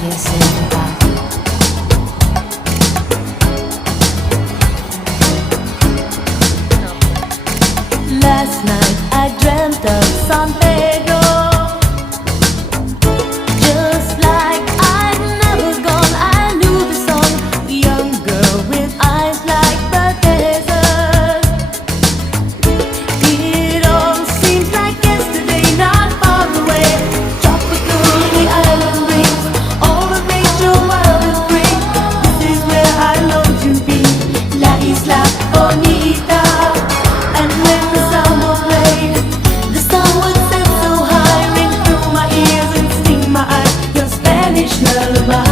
Last night I dreamt of San Pedro, just like I'd never gone. I knew the song, the young girl with eyes like the desert. It all seems like yesterday, not far away. Tropical, the island rings, all the nature wild and free. This is where I long to be, La Isla Bonita. And when the summer played, the sun would set so high, ring through my ears and sting my eyes, your Spanish lullaby.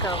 Ikaw,